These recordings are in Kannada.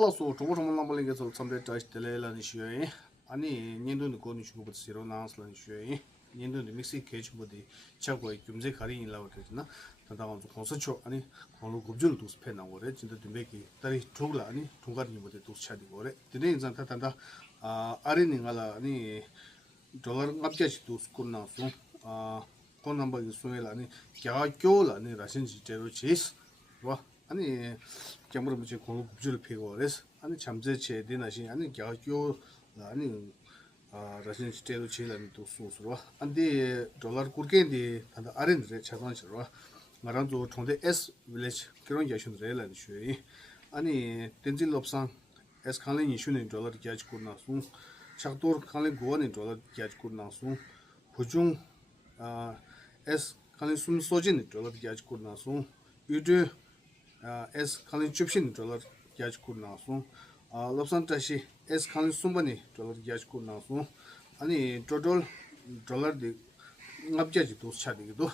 달라서 조금 남발린 게 삼대 다시 텔레라는 시에 아니 년도는 거는 주고 버스로 나왔는 시에 년도는 믹스 케이지 보디 차고 좀제 가리인라고 그랬나 다다가 콘서트 아니 공로 급절 도스 패나 거래 진짜 되게 다리 쪽라 아니 동가리 뭐데 도스 차디 거래 근데 인상 타탄다 아리닝알아 아니 dollar ngapjachi tu skun na su kon number yu suel ani kya kyo la ni rasin ji tero chis wa ani kyamro mu je kon gubjul phego res ani chamje che de na shi ani kya kyo la ani rasin ji tero chila ni tu su su wa andi dollar kurken di tanda arin re chasan chi wa ngaran zo thonde s village kiron yashun re la ni shwe ani tenzil lopsan s khanle ni shune dollar kyaj kurna su Chaktor khanle goani dollar kyaj kurna su Pujung S khanle sum sojin dollar kyaj kurna su Yudu S khanle chupshin dollar kyaj kurna su Lopsan tashi S khanle sumbani dollar kyaj kurna su Ani total dollar di ngabjaji dos chadigido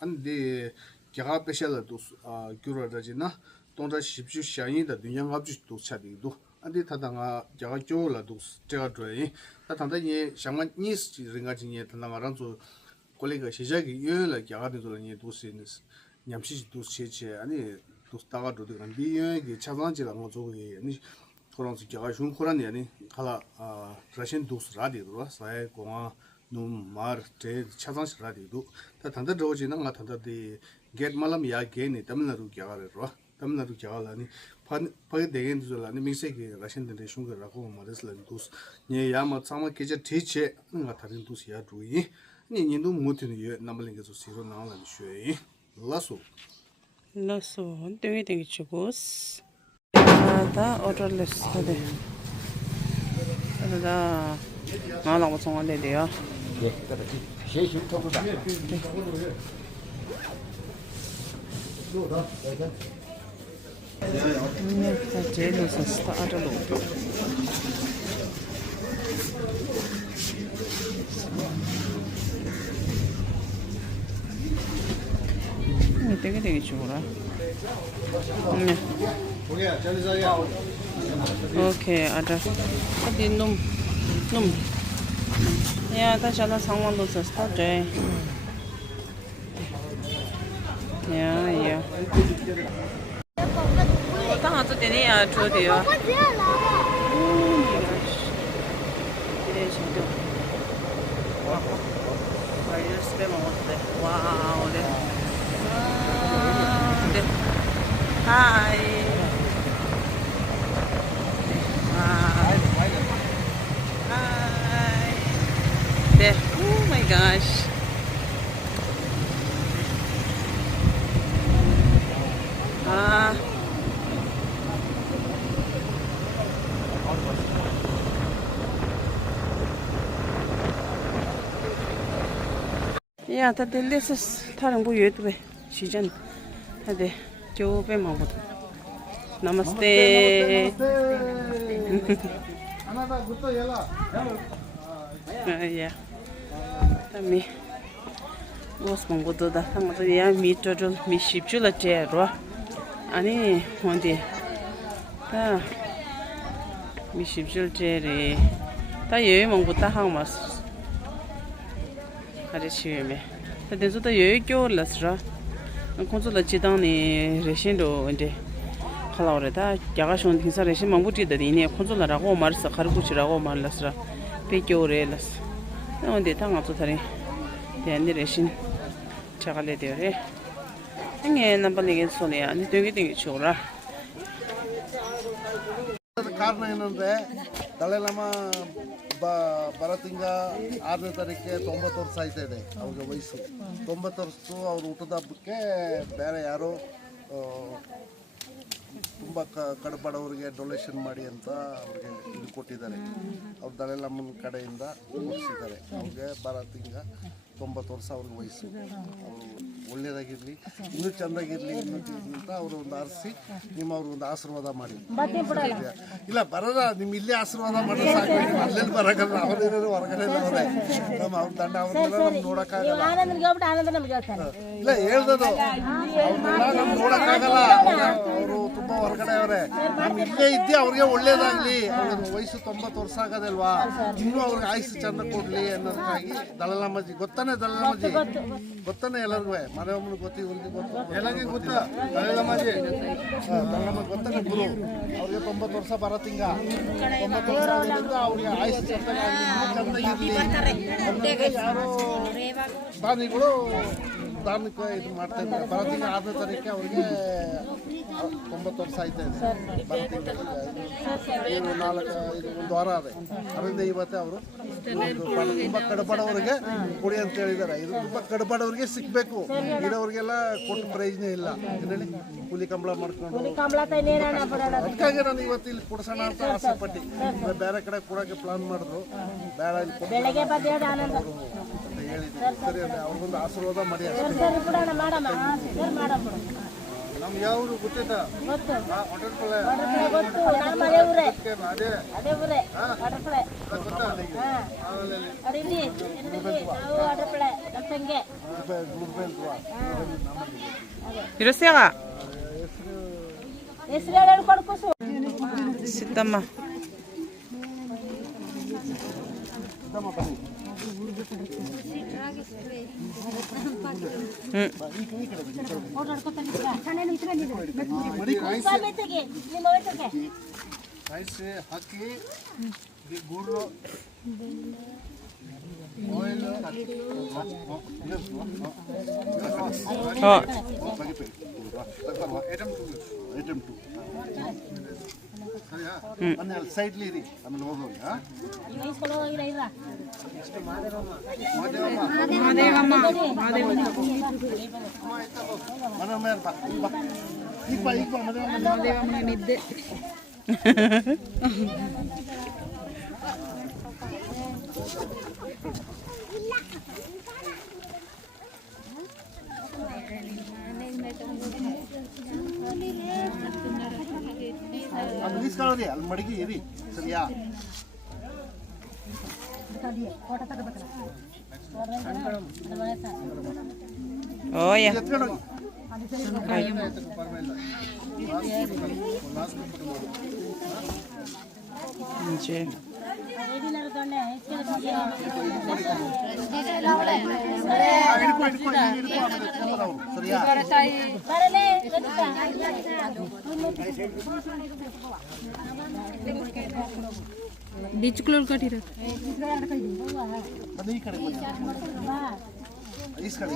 Ani di kya peshala dos gyura rajina Tonda shibshu shayin da dunya ngabju dos chadigido 안디 타당아 자가 쪼라도 제가 줘이 타당다니 상만 니스 링가지니 타당아란조 콜레가 시작이 요라 자가도니 도시니스 냠시 도시체 아니 도스타가 도드간 비여기 차단지랑 저기 아니 그런지 자가 좀 코란이 아니 칼라 러시안 도스 라디도 사에 공아 노마르테 차단시 라디도 타당다 저지는 같은데 get malam ya geni tamnaru gyagaro tamnaru gyagalani 파게 되긴 줄라니 미세기 라신데 슝거라고 말했을란 두스 니 야마 참마 계제 티체 nga 다른 두스야 두이 니 니도 못는 예 남을링게 조시로 나올란 쉐이 라소 땡이 주고스 다 오더레스 하데 다 나라고 정원데 돼요 예 그렇지 셰슈 토부다 다 제일로서 스타트로 되게 좋아라. 오케이, 알아. 어디 놈. 야, 다시 하나 상황도 스타트. 야.当时点呀，做的呀。와우, 네. 네. 하이. 하이. 네. Oh my gosh. 야, 다 들려서 다른 거 유튜브에 시전 하대 교배만 보다. 나마스테. 하나다 붙어 얘라 야. 담이 무슨 공부도다. 상마도 야 미터좀 미십줄라 제로. 아니, 뭔데? 다 미십줄 제리. 다 여유 먹고다 하고 왔어. 아저씨메. 근데도 여유교라서라. 콘솔라 지당니 레신도 이제 칼라오레다 야가숑 딩사 레신 망부티더니 콘솔라라고 말서 가르고치라고 말랐으라. 베교레라스. 근데 당아도 다리. 대안니 레신 차갈래 되어래. 행에 남발리게 소리야. 아니 되게 좋라. ಕಾರಣ ಏನಂದ್ರೆ ದಲೈಲಾಮ ಬರತಿಂಗ 6ನೇ ತಾರೀಕಿಗೆ 90 ವರ್ಷ ಆಯ್ತಾ ಇದೆ ಅವ್ರಿಗೆ ವಯಸ್ಸು 90 ವರ್ಷ ಅವ್ರ ಊಟದ ಹಬ್ಬಕ್ಕೆ ಬೇರೆ ಯಾರೋ ತುಂಬ ಕಡಬಡವರಿಗೆ ಡೊನೇಷನ್ ಮಾಡಿ ಅಂತ ಅವ್ರಿಗೆ ಇದು ಕೊಟ್ಟಿದ್ದಾರೆ ಅವ್ರ ದಲೈಲಾಮನ ಕಡೆಯಿಂದ ಕೊಡಿಸಿದ್ದಾರೆ ಅವ್ರಿಗೆ ಬರತಿಂಗ 90 ವರ್ಷ ಅವ್ರಿಗೆ ವಯಸ್ಸು ಅವರು ಒಳ್ಳೆಯದಾಗಿರಲಿ ಇನ್ನೂ ಚೆಂದಾಗಿರಲಿ ಅಂತ ಅವರು ಒಂದು ಆರಿಸಿ ನಿಮ್ಮ ಅವ್ರಿಗೆ ಒಂದು ಆಶೀರ್ವಾದ ಮಾಡಿ ಇಲ್ಲ ಬರೋದ ನಿಮ್ಮ ಇಲ್ಲೇ ಆಶೀರ್ವಾದ ಮಾಡಿದ್ರೆ ಸಾಕು ಅಲ್ಲೆಲ್ಲಿ ಬರೋಕ್ಕಲ್ಲ ಅವರೇನಾದ್ರು ಹೊರಗಡೆ ಹೋದೆ ನಮ್ಮ ಅವ್ರ ದಂಡ ಅವ್ರನ್ನೆಲ್ಲ ನಮ್ಗೆ ನೋಡೋಕ್ಕಾಗಲ್ಲ ಇಲ್ಲ ಹೇಳ್ದದು ಅವ್ರನ್ನೆಲ್ಲ ನಮ್ಗೆ ನೋಡೋಕ್ಕಾಗಲ್ಲ ಅವರು ತುಂಬ ಹೊರಗಡೆ ಅವರೇ. ನಾವು ಇಲ್ಲೇ ಇದ್ದೆ ಅವ್ರಿಗೆ ಒಳ್ಳೇದಾಗಲಿ, ಅವ್ರಿಗೆ ವಯಸ್ಸು 90 ವರ್ಷ ಆಗೋದಲ್ವಾ, ಇನ್ನೂ ಅವ್ರಿಗೆ ಆಯುಸ್ಸು ಚೆಂದ ಕೊಡಲಿ ಅನ್ನೋದಕ್ಕಾಗಿ ದಳಲಮ್ಮಜ್ಜಿ ಗೊತ್ತಾನೆ, ದಳಲಮ್ಮಜ್ಜಿ ಗೊತ್ತಾನೆ ಎಲ್ಲರಿಗೂ, ಮನೆಯೊಮ್ಮನ ಗೊತ್ತಿ ಇವ್ರಿಗೆ ಗೊತ್ತು, ಎಲ್ಲರಿಗೆ ಗೊತ್ತಾ ದಳಲಮ್ಮಜ್ಜಿ, ದಳಲಮ್ಮ ಗೊತ್ತಾನೆ ಗುರು. ಅವ್ರಿಗೆ 90 ವರ್ಷ ಬರತ್ತಿಂಗ, 90 ವರ್ಷ ಆಗೋದ್ರಿಂದ ಅವ್ರಿಗೆ ಆಯುಸ್ಸು ಚೆಂದ ಇರಲಿ. ಯಾರೋ ದಾನಿಗಳು ಧಾರ್ಮಿಕ ಇದು ಮಾಡ್ತಾ ಇದ್ದಾರೆ. ಬರತ್ತಿಂಗ 6ನೇ ತಾರೀಕಿಗೆ ಅವ್ರಿಗೆ 90 ವರ್ಷ ಆಯ್ತಾ ಇದೆ. ಬರತ್ತಿಂಗ ಏನು 1 ವಾರ ಅದೇ, ಅದರಿಂದ ಇವತ್ತೇ ಅವರು ತುಂಬ ಕಡಬಡವರಿಗೆ ಕೊಡಿ ಅಂತ ಹೇಳಿದ್ದಾರೆ. ಇದು ತುಂಬ ಕಡಬಡವರಿಗೆ ಸಿಗಬೇಕು, ಇರೋರಿಗೆಲ್ಲ ಕೊಟ್ಟು ಪ್ರಯೋಜನ ಇಲ್ಲ. ಹೇಳಿ ಕೂಲಿ ಕಂಬಳ ಮಾಡ್ಕೊಂಡು, ಅದಕ್ಕಾಗಿ ನಾನು ಇವತ್ತು ಇಲ್ಲಿ ಕೊಡ್ಸೋಣ ಅಂತ ಆಸೆ ಪಟ್ಟು, ಬೇರೆ ಕಡೆ ಕೊಡೋಕ್ಕೆ ಪ್ಲಾನ್ ಮಾಡಿದ್ರು, ಬೇಡ ಇಲ್ಲಿ ಅಂತ ಹೇಳಿದ್ರು. ಸರಿ ಅಂದ್ರೆ ಅವ್ರಿಗೊಂದು ಆಶೀರ್ವಾದ ಮಾಡಿ. ನಮ್ಗೆ ಯಾವ್ದು ಗೊತ್ತಿತ್ತಾ? 이러세요. ಸಿದ್ದಮ್ಮ ರೈಸ್ ಹಾಕಿ ಗೂಡು ಆಯಿಲ್ ಐಟಮ್ 2 ಸರಿಯಾ? ಅಲ್ಲಿ ಸೈಡ್ಲಿ ಇರಿ, ಆಮೇಲೆ ಹೋಗೋಣ. ನಿದ್ದೆ ಅಲ್ಲಿ ನಿಲ್ಸ್ಕೊಳ್ಳೋರಿ, ಅಲ್ಲಿ ಮಡಗಿ ಇರಿ, ಸರಿಯಾ? ಓಯ ಎತ್ಕೊಂಡೋಗಿ 이제 ಸರಿಯಾ? बीच क्लोर का ठीक ಈ ಕಡೆ इस कड़े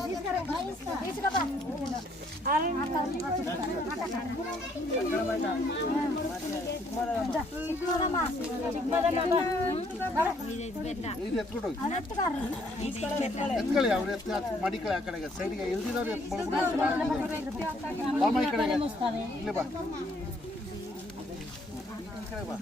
ಇದು ಎತ್ಕೊಂಡು ಎತ್ಕೊಳ್ಳಿ, ಅವ್ರು ಮಾಡಿಕೊಳ್ಳಿ. ಆ ಕಡೆಗೆ ಸೈಡ್ಗೆ ಎಲ್ದಿದವ್ರು ಬಾಮ ಈ ಕಡೆಗೆ ಇಲ್ಲಿ ಬಾ, ಈ ಕಡೆ ಬಾ.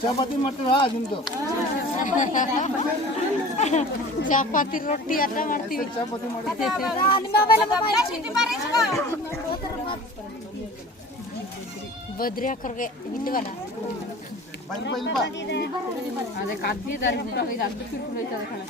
ಚಪಾತಿ ಮಾಡ್ತೀರಾ ನಿಮ್ದು ಚಪಾತಿ ರೊಟ್ಟಿ ಎಲ್ಲ ಮಾಡ್ತೀವಿ ಚಪಾತಿ ಮಾಡಿ ಬದ್ರಿ ಹಾಕೋರ್ಗೆ ಇಲ್ವಲ್ಲ ಬೈಲ್ ಬಾ ಅದಕ್ಕೆ ಅದ್ದಿದ್ದಾರೆ ಅದು ಕಿರ್ಕೊಂಡು ಹೋಯ್ತದೆ ಕಣ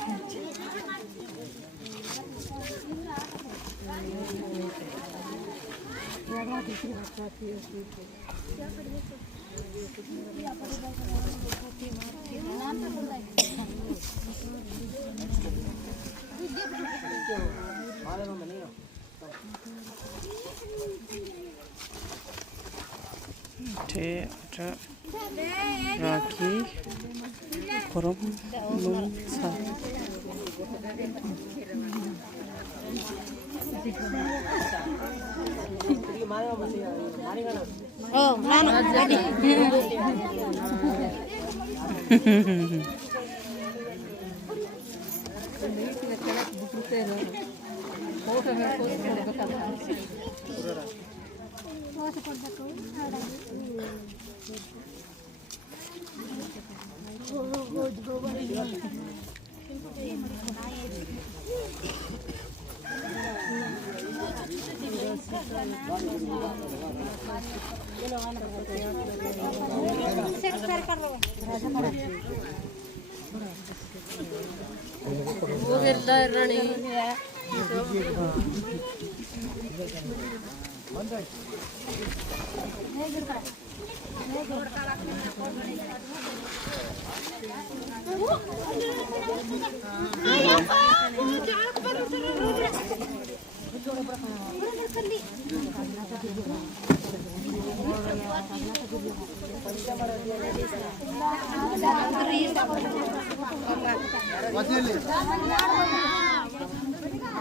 राखी गरम सा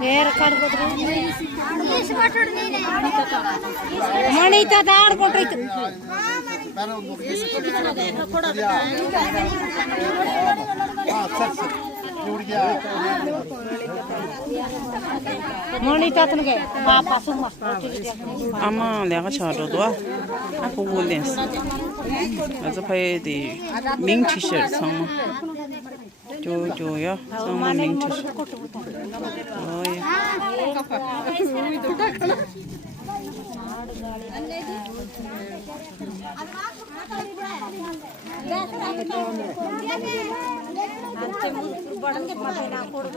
ಬೇರೆ ಕಡ್ಬೋದ್ರಿ ಮಣಿತದ ಆಡ್ಕೊಟ್ರೈತು ಮಣಿತನಿಗೆ ಪಾಪ ಸುಮ್ಮ 아마 내가 자료도 하고 볼렌스 그래서 봐야 돼 민티셔츠 상마 조조요 상마 민티셔츠 어이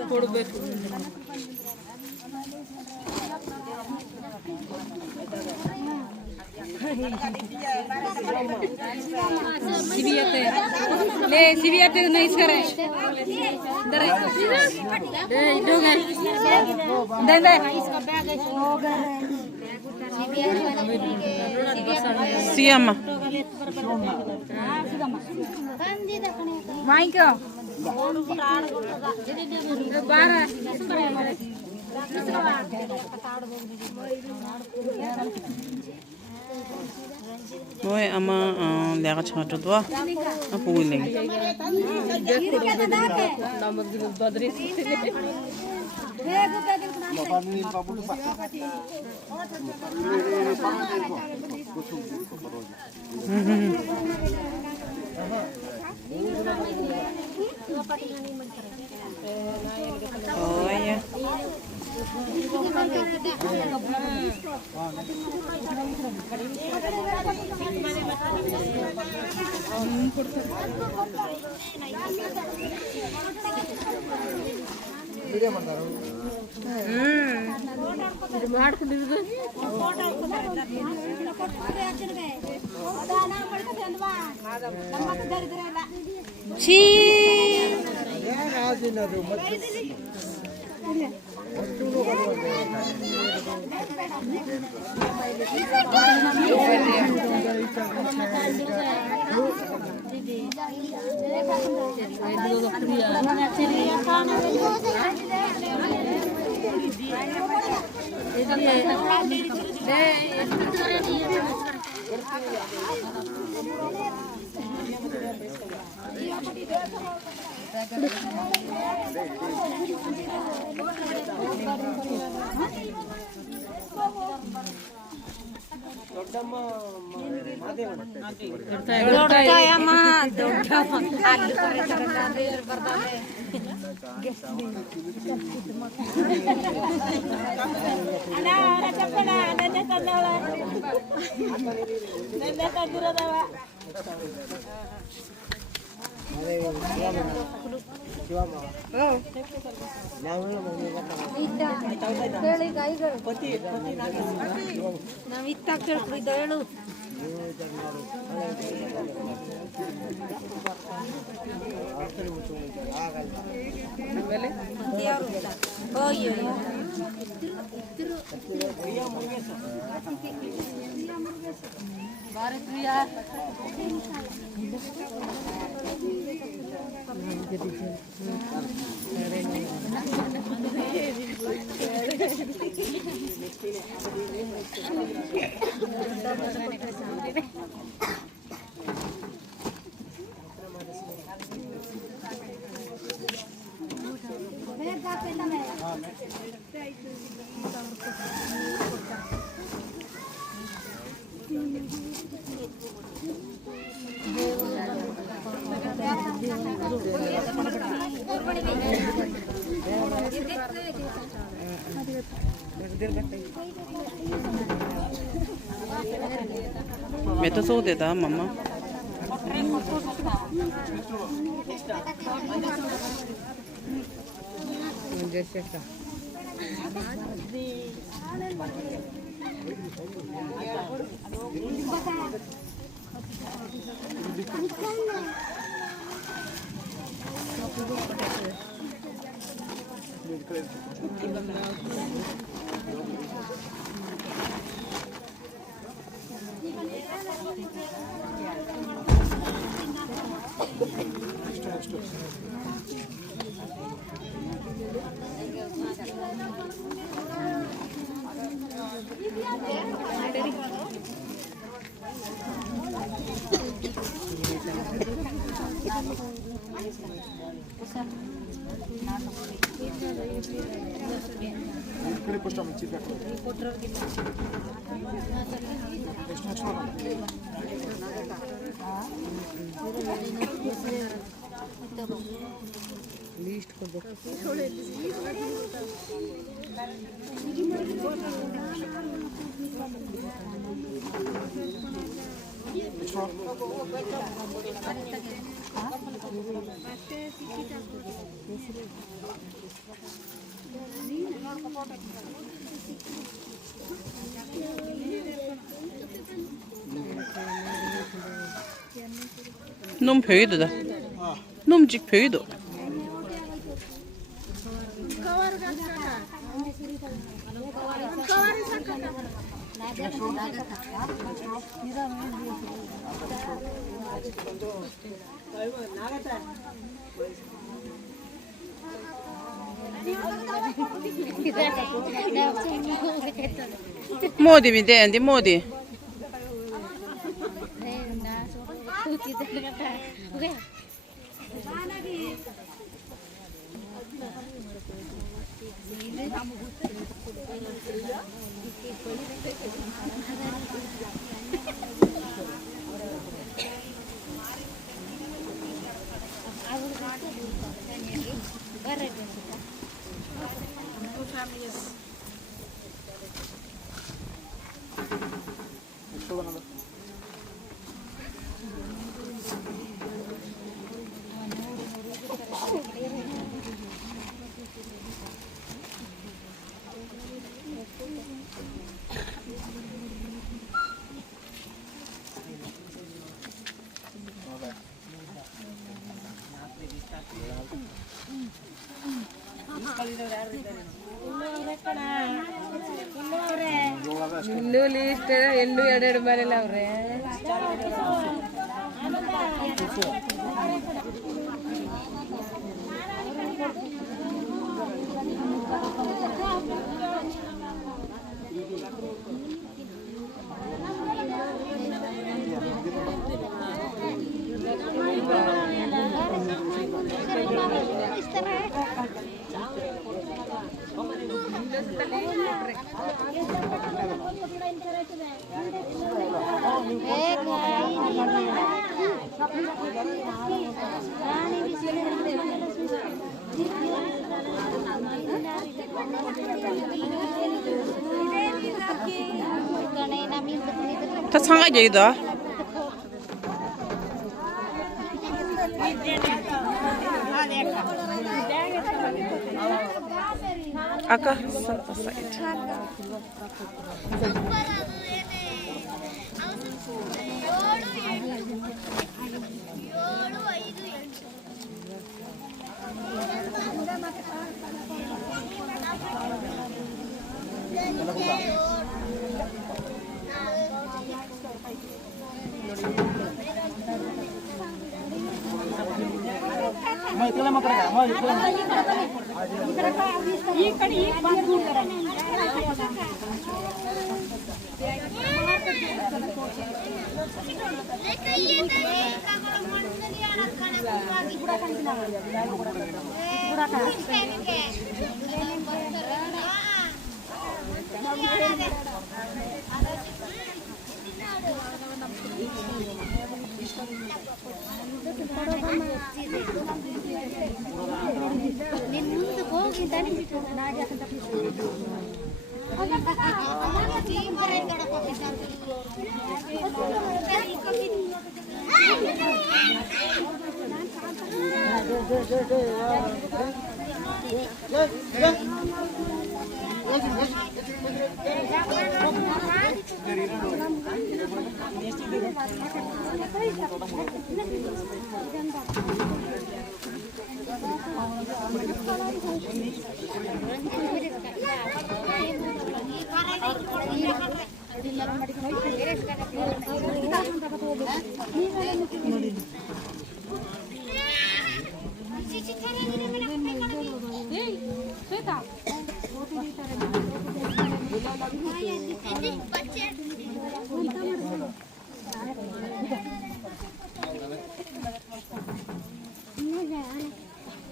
ಕೊಡಬೇಕು ಸಿಬಿಯತೆ ले ಸಿಬಿಯತೆ नहीं करे इधर ए इधर दे दे इसका बैग सियामा माइक बारा 뭐에 아마 내가 자료도 하고 볼렌 어야 Meta sode da mamma. 놈 벽이도다. 놈직 벽이도. Modi भी दे अंदी मोदी ಇಲ್ಲೂ ಲೀಸ್ಟ್ ಎಲ್ಲೂ ಎರಡೆರಡು ಬರಲ್ಲ ಅವ್ರೆ 다 상가지기도. 아까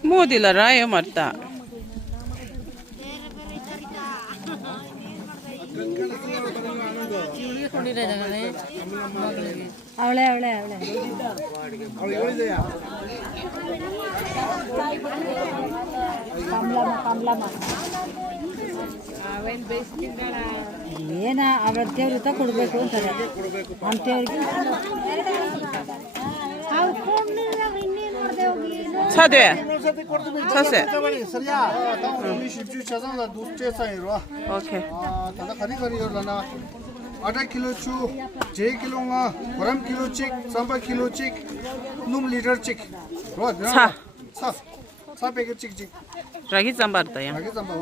ಮೋದಿಲ್ಲ ರಾಯ ಮಾಡ್ತಾ ಅವಳೆ ಅವಳೆ ಅವಳೆ ಏನ ಅವ್ರ ದೇವ್ರ ಕೊಡ್ಬೇಕು ಅಂತಾರೆ ಅಂತೇವ್ರಿಗೆ 사대 사세 ಸರಿಯಾ ತಾವು ಶಿಬ್ಜು ಚದನ ದುಷ್ಟೇ ಸಾಯಿರೋ 오케이 다다 가리가리요라나 아다 킬로추 제 킬로가 그람 킬로씩 3 킬로씩 눔 리터씩 사. 사 पैकेट चिक 라기 짬바르다 야 आगे संभव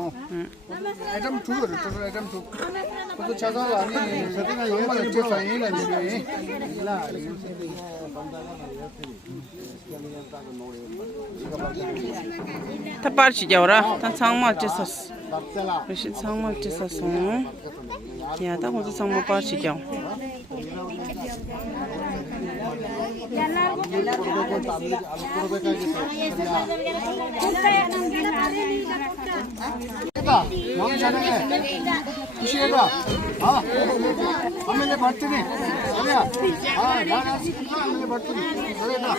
आइटम 2 रिटर्न आइटम 2 तो चदा लानी सदिना योमा अच्छे साइन नहीं 다 빠르시죠라 단 상마 찌었어 그래서 상마 찌었어 야다 고도 상마 빠르시죠 너무 잘해 ಖುಷಿಯಾಗ ಆಮೇಲೆ ಬರ್ತೀನಿ ಸರಿಯಾ ನಾನು ಆಮೇಲೆ ಬರ್ತೀನಿ ಸರಿನಾ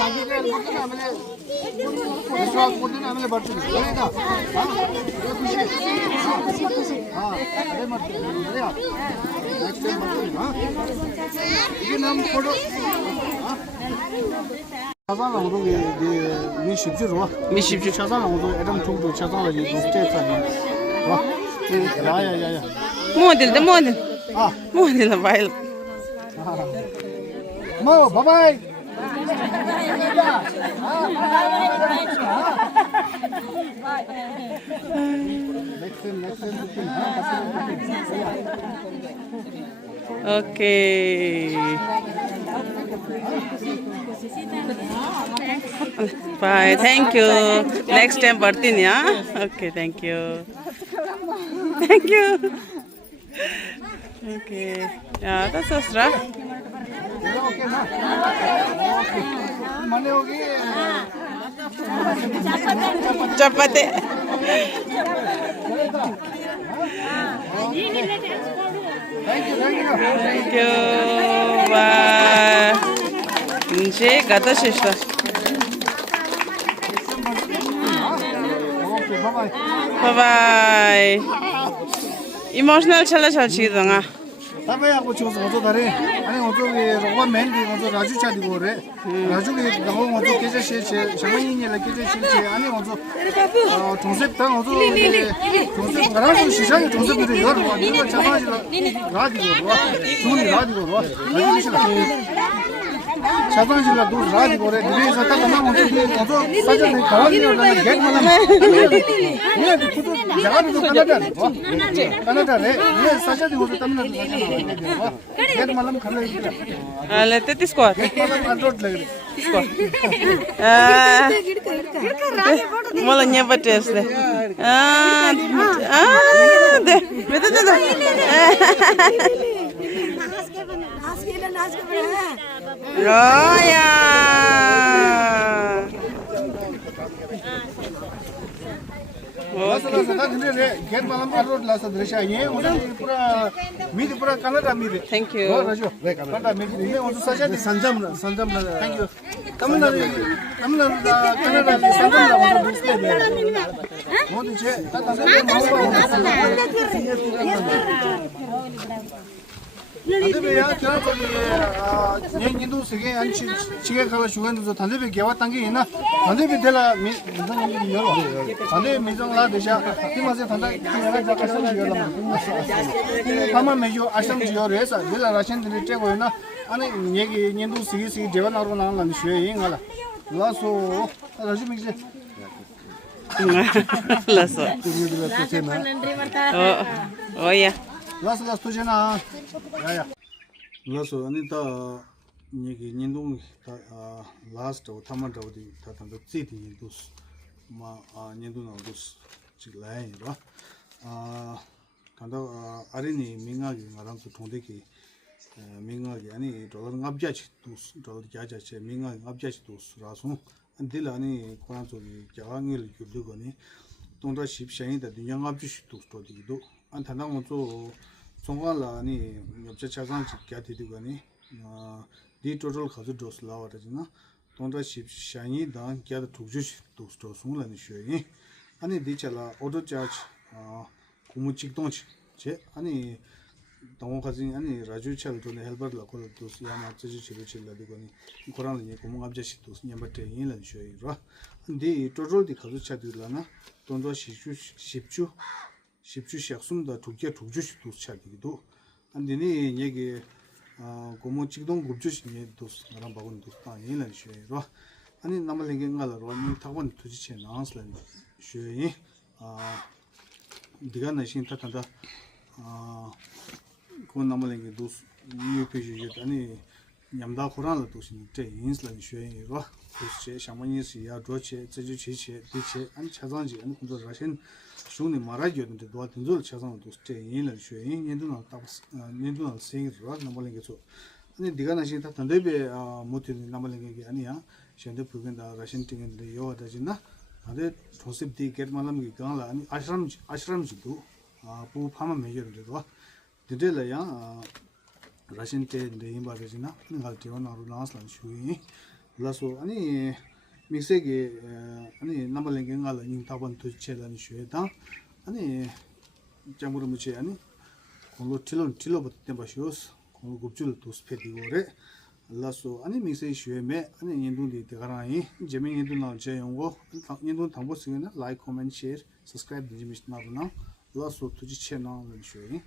ರಾಗಿಗೆ ಬರ್ತೀನಿ ಆಮೇಲೆ ಕೊಡ್ತೀನಿ ಆಮೇಲೆ ಬರ್ತೀನಿ ಸರಿನಾ ಖುಷಿ ಅದೇ ಮಾಡ್ತೀನಿ ಸರಿಯಾ ನೆಕ್ಸ್ಟ್ ಟೈಮ್ ಬರ್ತೀನಿ ಈಗ ನಮ್ಮ ಕೊಡು 차상을 오도게 네 십주로 미십주 차상을 오도 애덤 통도 차상을 이 녹제잖아 와 야야야야 모델 아 모델 바일 뭐 바이바이 오케이 Bye. Thank you. Next time ಬರ್ತೀನಿ Okay, thank you. Thank you. Okay. ಯಾವ್ದ ಸಸ್ರ ಮನೆ ಹೋಗಿ chapati Thank you. Bye. 이제 가다 싶다. Bye bye. Emotional challenge 하시던가. 다배하고 지금 어서 다리 아니 어저기 로만 맨디 어저 라주 차디고 그래 라주기 너무 어저 계제 시체 장면이니라 계제 시체 아니 어저 정셉당 어저 정셉 가라서 시장에 정셉들이 여러 번 이거 잡아지라 라디고 와 돈이 라디고 와 자동실라 도 라디고 그래 그래서 딱 하나 어저 사전에 가와지라 겟 말아 이거 그도 자가도 카나다래 이거 사전에 어저 담나 Get malam khana ikira. Lete tisko. Get malam control lagre. Tisko. Mola nya bates de. De. Bete de. Roya. Get malam control lasa drisha ye udah pura mid pura Canada mid. Thank you. Raju, Canada mid ye udah saja di sanjam na. Thank you. Tamil Canada sanjam na udah display deh. Mau dice, Tandepe ya kya 저기 년도 세계 안 지게 가서 주간도 단대배 개와 단계 있나 단대배 될라 민정이 열어 단대 민정라 되자 이마세 단다 내가 작가서 열어 가만 매주 아시랑 지어래서 내가 라신들이 째고 있나 아니 얘기 년도 세계 대화나로 나가는 쉬어잉 알아 라서 라주 미세 Lasso. Oh ya. 라서 투제나 야야 라서 아니다 얘기 년동 라스트 타만다오디 타탄도 찌디 년도스 마 년도나도스 지라이라 간다 아리니 민가기 나랑도 동대기 민가기 아니 돌아 납자치 도스 돌아 자자체 민가기 납자치 도스 라서 안딜아니 코란조기 자강일 규르거니 동다 십샤이다 양압주시 도스도디도 안 단당도 종관라니 옆에 차상지 갸티디거니 디 토탈 가즈 도스 라와르지나 동다 십샤이 단 갸다 투주시 도스도 송라니 쉬이 아니 디차라 오도 차치 고무직동치 제 아니 동호가지 아니 라주차를 돈에 헬버라 콜도 야마 찌지치를 칠라디거니 코란이 고무압자시 도스 냠바테 인란 쉬이라 근데 토탈디 가즈 차디라나 동다 십주 시작순다 두개 두주시 도착이기도 안되니 얘기 고모 직동 굽주시니 도스 나랑 바군 도스타 얘는 쉬어요 아니 남을 얘기가로 니 타원 두지체 나왔을니 쉬어이 네가 나신 타탄다 고 남을 얘기 도스 뉴 페이지 아니 냠다 코란을 도시니 제 인슬니 쉬어요 도스 샤마니스야 도체 제주치체 디체 안 차장지 안 공도 라신 shuni marajyodinte dwa tinzol chasang dos te yinla shwe yin yenduna tabas yenduna sing ra namalenge so ani digana shi ta tandebe muti namalenge ge ani ya shende pugenda rashin tingen de yo da jinna ade thosip di get malam ge gangla ani ashram ji du pu phama mejer de do didela ya rashin te de yimba de jinna ngal te wana ru naslan shwe laso ani 믹스게 아니 남발랭게 ngal ning taban tu chelan shweda 아니 jamuru muche 아니 공로 tillo batte bashos 공 gupchul tu spediore laso 아니 믹스에 shweme 아니 yendundi degarai jemin yenduna jeyongo yendun tambo sigena like comment share subscribe dijimis na laso tuji channel shwe